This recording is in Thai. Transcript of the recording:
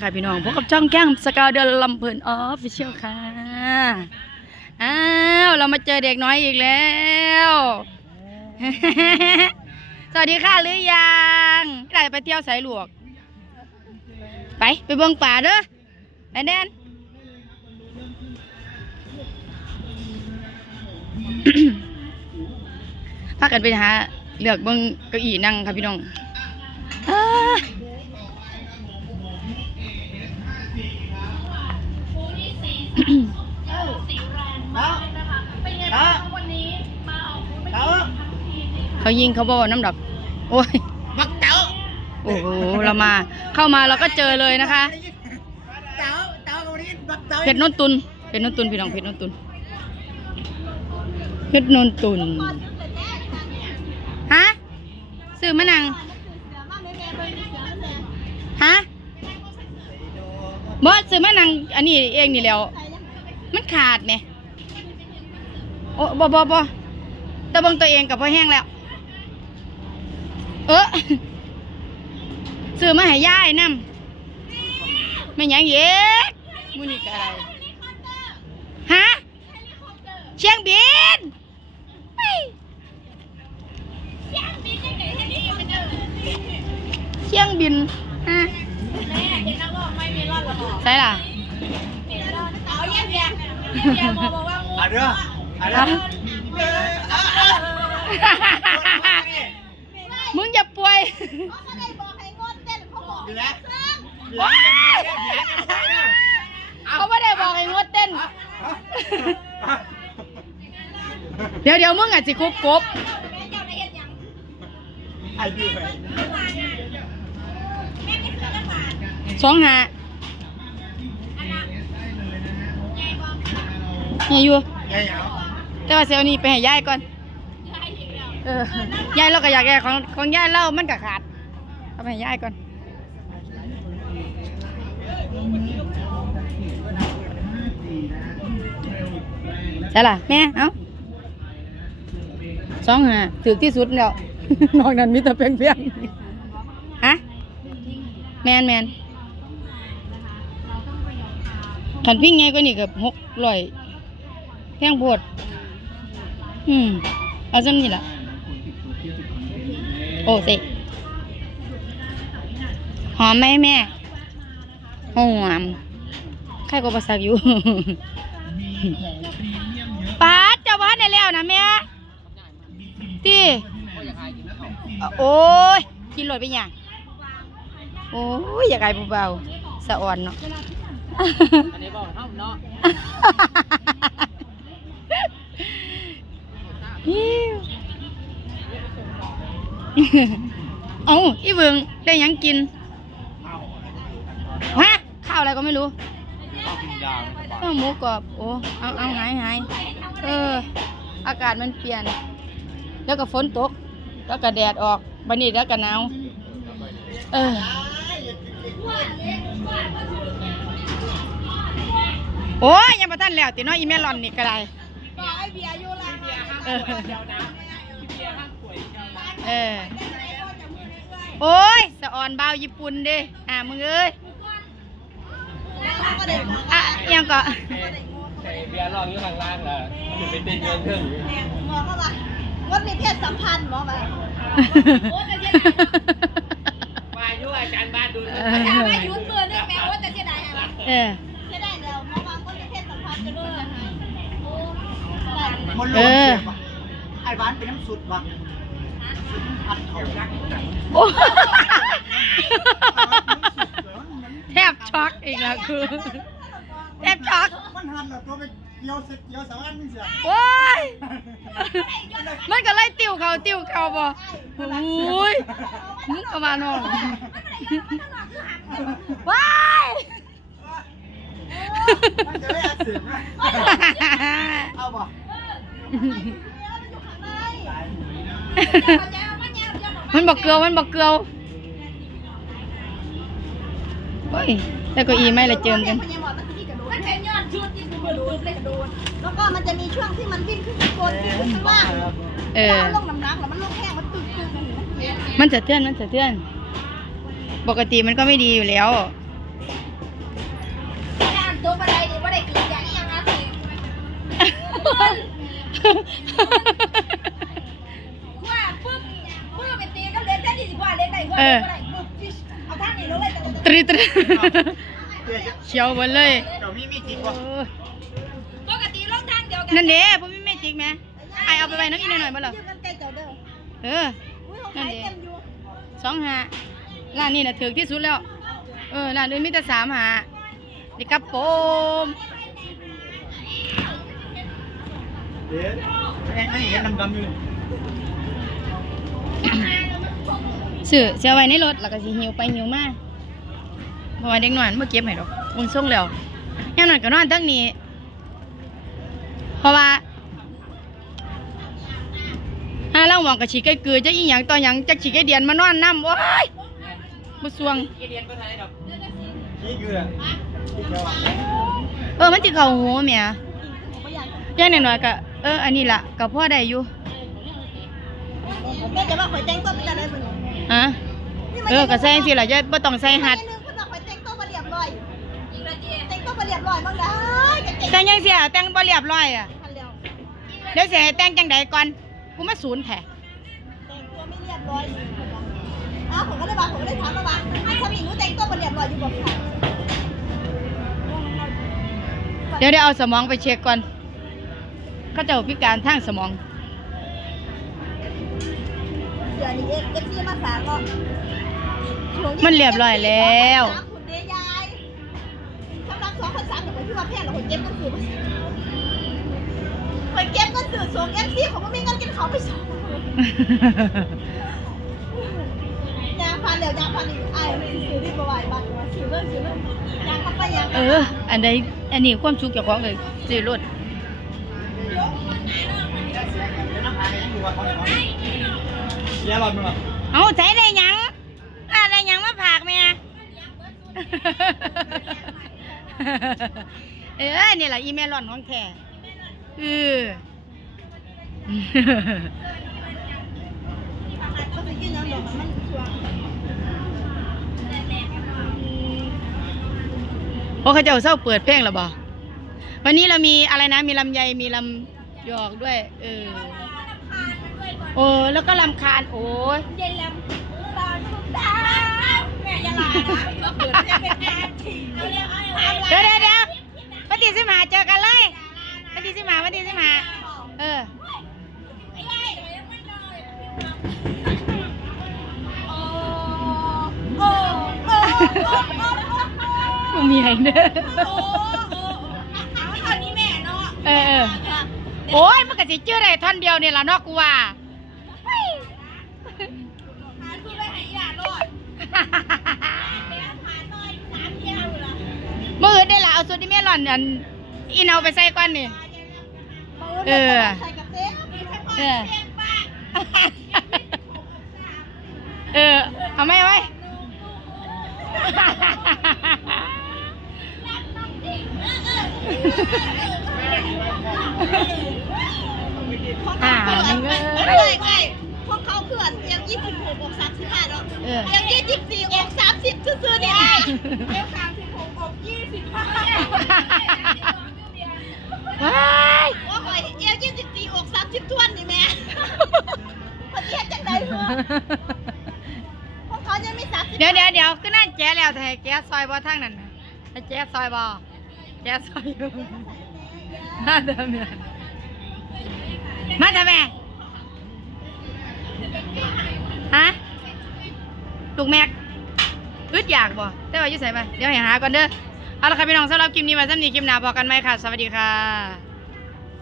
ค่ะพี่น้องพบกับช่องแก้มสกาวเดลลำเพลินออฟฟิเชียลค่ะ อ้าว เรามาเจอเด็กน้อยอีกแล้ว สวัสดีค่ะหรือยังได้ไปเที่ยวสายหลวก ไป ไปเบิ่งป่าเด้อไปแน่นพากันไปหาเลือกเบิ่งเก้าอี้นั่งค่ะพี่น้อง เขายิงเขาบอกว่าน้ำดับ โอ้ยบักเต๋าโอ้โหเรามา เข้ามาเราก็เจอเลยนะคะเต๋าเต๋าคนนี้บักเต๋าเพชรนนตุนเพชรนนตุนพี่น้องเพชรนนตุนเพชรนนตุนฮะซื้อมะนังฮะบอสซื้อมะนังอันนี้เองนี่แล้ว มันขาดเนี่ยโอ้บอบอบอตะเบงตัวเองกับพ่อแห้งแล้ว เออซื้อมาให้ย่ายนำไม่หยังเย็กมูนี่กอะไรฮะเชียงบินเฮ้ยเชียงบินฮะใช่ล่ะ อะเด้ออะเด้อมึงอย่าป่วยอยู่แล้วว้ายเขาไม่ได้บอกให้งดเต้น เดี๋ยวเดี๋ยวมึงอาจจะคุบกบสองหา เนี่อยู่ไงเหรอแต่ว่าเซลนี่ไปให้ยายก่อนเออยายเราก็อยากแกของของยายเล่ามันก็ขาดเอาไปให้ยายก่อนใช่ล่ะแม่เอ้าสองหาถือที่สุดแล้วนอกนั้นมีแต่เพียงเพียงฮะแมนแมนขันพิงไงก็นี่กับหกร้อย แพงโพดอืมเอาซ้ำนี่ล่ะโอ้สิหอมไหมแม่หอมใครก็ประสักอยู่ป้าดเจ้าบ้านได้แล้วนะแม่ตีโอ้ยกินรถไปยังโอ้ยอยากไอ้เบาๆสะอ่อนเนาะอันนี้บอกเท่าเนาะ ฮิวเอาอีเบิงได้ยังกินฮะข้าวอะไรก็ไม่รู้กินยาข้าวหมูกรอบ โอ้ เอาเอาหายหายเออ อากาศมันเปลี่ยน แล้วก็ฝนตก แล้วก็แดดออกบันนี้แล้วก็หนาว เออโอ้ยยังประทันแล้วติเน้อยอีเมลอนนี่ก็ได้เอ อเออโอ้ยสะออนเบาวญี่ปุ่นเด้อ่ามึงเอ้ยอะยังก็ใส่เบียร์รองอยู่ข้างล่างล่ะมันไปติดเงินเครื่องอยู่หมอเขาว่าว่ามีเพศสัมพันธ์หมอว่ามาอยู่อาจารย์บ้านดูเอถามอว่ายุดเบื่อเรื่องแมวว่าจะเสียดายหาว่าเออเสียดายแล้วหมอว่าก็มีเพศสัมพันธ์กันด้วยนะคะโอ้ มันเออไอ้บ้านเป็นน้ำสุดปะอัดเขายักษ์โอ้แทบช็อกอีกแล้วคือ แทบช็อก มันหันแบบตัวไปเกี่ยวเสร็จเกี่ยวสองอันนี่เสียโอ้ย มันก็ไล่ติวเขาติวเขาบ่โอ้ยมึงเอามาน้องว้ายมันจะได้อัดเสียงไหมเอาบ่ มันบอกเกลียวมันบอกเกลียวเฮ้ยแต่ก็อีไม่ละเจิมกัน มันเป็นยอดชุดที่กระโดดเลยกระโดดแล้วก็มันจะมีช่วงที่มันวิ่งขึ้นข้างบนวิ่งขึ้นข้างล่างเออแล้วลงน้ำหนักแล้วมันลงแห้งมันตึกตึกกันอยู่นะมันสะเทือนมันสะเทือน ปกติมันก็ไม่ดีอยู่แล้วตัวบันไดนี่บ่ได้กินอย่างนี้ยังนะสิ ว่าปึ๊บปึ๊บไปตีก็เล่นได้ดีกว่าเล่นได้กว่าเล่นได้ปึ๊บเอาท่านี้ลงเลยตรีตรีเดี๋ยวจะเขียวหมดเลยเดี๋ยวมีมีจริงเอป่ะอปกติลงทางเดียวกันนั่นเด้ผมมีแม่จิกไหมไอเอาไปไว้น้องอีกหน่อยๆบ่เหรอยืมกันเด้ออออุ้ยเองสองหาร้านนี้น่ะถือที่สุดแล้ว เออร้านอื่นมีแต่สามหานี่ครับผม เดี๋ยวแม่งไม่เห็นดำๆอยู่ซื้อเสียไว้ในรถแล้วก็สิหิวไปหิวมาเพราะว่าเด็กน้อยมันบ่เก็บให้ดอกวงส่งแล้วยามนั้นก็นอนทั้งนี้ เพราะว่าถ้าเราหวังกับฉีกไก่เกลือจะอีหยังต่อหยังจักฉีกไก่เดียนมานอนน้ำโอ้ยบ่สวงขี้เกลือขี้เกลือเออมันสิเข้าหูแหม่บ่อยากอย่างน้อยๆก็ เออ อันนี้ล่ะก็พอได้อยู่แม่จะว่าข่อยแต่งตัวเป็นอะไรบ่นี่ฮะเออก็ใส่จังซี่ล่ะจะบ่ต้องใส่หัด นึงเพิ่นว่าข่อยแต่งตัวบ่เรียบร้อยแต่งตัวบ่เรียบร้อยบ้างได้ก็แต่งแต่งจังซี่อะแต่งบ่เรียบร้อยอะทันแล้วเดี๋ยวสิให้แต่งจังใดก่อนกูมาศูนย์แท้แต่งตัวไม่เรียบร้อยอ้าวผมก็เลยว่าผมก็เลยถามมาว่าอันสมิงหนูแต่งตัวบ่เรียบร้อยอยู่บ่ค่ะ เดี๋ยวเดี๋ยวเอาสมองไปเช็คก่อน เขาเจ้าพิการทางสมองเสือนี่เอฟซีมาฝากก็มันเรียบร้อยแล้วคุณเดยายสำหรับสองคนสามแต่คนที่ว่าแพงเราคนเก็บก็คือคนเก็บก็สื่อส่งเอฟซีของมันมีเงินกินเขาไปส่งยางพันเดี๋ยวยางพันอีกไอ้ซื้อที่ประวัติบัตรว่าซื้อเรื่องซื้อเรื่องยางเข้าไปยางเออ อันใดอันนี้ความสุขเจ้าของเลยซื้อรถเดี๋ ยวน้ำหาไงอยู่ว่าเขาเนี่ยเขาเหรอดมึงเอาใส่ได้ยังอะไรยังมาผากแม่เออนี่แหละอีเมลอนของแท้เออก็ไปกินน้ำดอกมันชัวร์เพราะเขาจะเศร้าเปิดเพลงแล้วบ่วันนี้เรามีอะไรนะ มีลำไย มีลำ ยอกด้วย เออ โอ้แล้วก็ลำคาญโอ้ยเย็นแล้วตอนทุกดาวแม่ยาลานะเปิดจะเป็นแอนทีเอาเร็วเอาเร็วเดี๋ยวเดี๋ยวเดี๋ยววันที่สิบหาเจอกันเลยวันที่สิบหาวันที่สิบหาเออโอ้โอ้โอ้โอ้กูมีไห้เด้อ โอ้ยมันก็สิเจอได้ท่อนเดียวนี่ล่ะเนาะกูว่าหาที่ไปให้ยาโลดแม่หาหน่อยสามเที่ยวเหรอมือได้ละเอาสูตรที่แม่หล่อนอันอีเอาไปใส่ก่อนนี่ เออ ใส่กับเต้มีแค่พอเออเพียงป้าเออ เอาไหมเอาไหม อ่ามึงเอ้ไม่ไม่พวกเขาเพื่อนเอียงยี่สิบหกอกสามสิบห้าเนาะเออเอียงยี่สิบสี่อกสามสิบซื่อๆนี่ไงเอียงสามสิบหกอกยี่สิบห้าว้ายว่าหอยเอียงยี่สิบสี่อกสามสิบทวนนี่แม่พอดีจังใดเหรอพวกเขายังไม่สามสิบเดี๋ยวเดี๋ยวเดี๋ยวก็นั่นแจ้แล้วแต่แจ้ซอยบ่ทางนั้นนะให้แจ้ซอยบ่แจ้ซอยอยู่มาเดิมเนี่ย มาทำไมฮะลูกแม็กอึดอยากบ่แต่ว่าอยู่ใส่ไปเดี๋ยวให้หาก่อนเด้อเอาละค่ะพี่น้องสำหรับคลิปนี้มาซ้ำนี้คลิปหน้าพอกันไหมค่ะ สวัสดีค่ะ